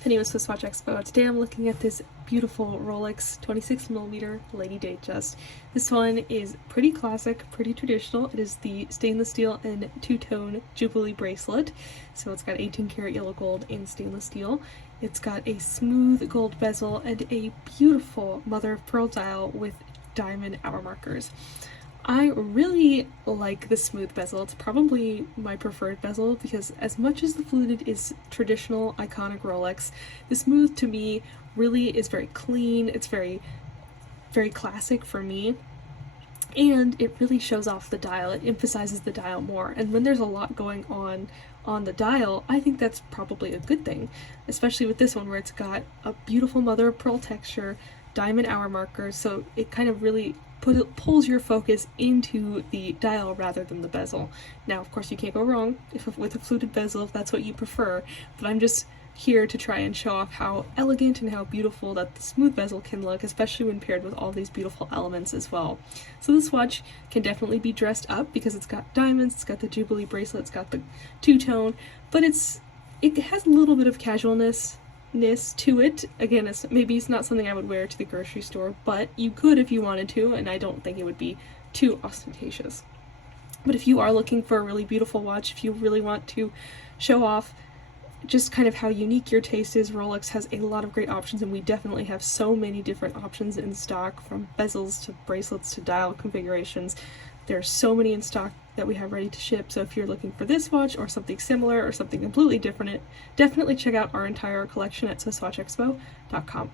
Penny with Swiss Watch Expo. Today I'm looking at this beautiful Rolex 26mm Lady Datejust. This one is pretty classic, pretty traditional. It is the stainless steel and two-tone Jubilee bracelet. So it's got 18 karat yellow gold and stainless steel. It's got a smooth gold bezel and a beautiful mother of pearl dial with diamond hour markers. I really like the smooth bezel. It's probably my preferred bezel because as much as the fluted is traditional, iconic Rolex, the smooth to me really is very clean. It's very, very classic for me. And it really shows off the dial. It emphasizes the dial more. And when there's a lot going on the dial, I think that's probably a good thing, especially with this one where it's got a beautiful mother of pearl texture, diamond hour markers, so it kind of really pulls your focus into the dial rather than the bezel. Now, of course, you can't go wrong with a fluted bezel if that's what you prefer, but I'm just here to try and show off how elegant and how beautiful that the smooth bezel can look, especially when paired with all these beautiful elements as well. So this watch can definitely be dressed up because it's got diamonds, it's got the Jubilee bracelet, it's got the two-tone, but it has a little bit of casualness to it. Again, maybe it's not something I would wear to the grocery store, but you could if you wanted to, and I don't think it would be too ostentatious. But if you are looking for a really beautiful watch, if you really want to show off just kind of how unique your taste is, Rolex has a lot of great options, and we definitely have so many different options in stock, from bezels to bracelets to dial configurations. There are so many in stock that we have ready to ship, so if you're looking for this watch or something similar or something completely different, definitely check out our entire collection at SwissWatchExpo.com.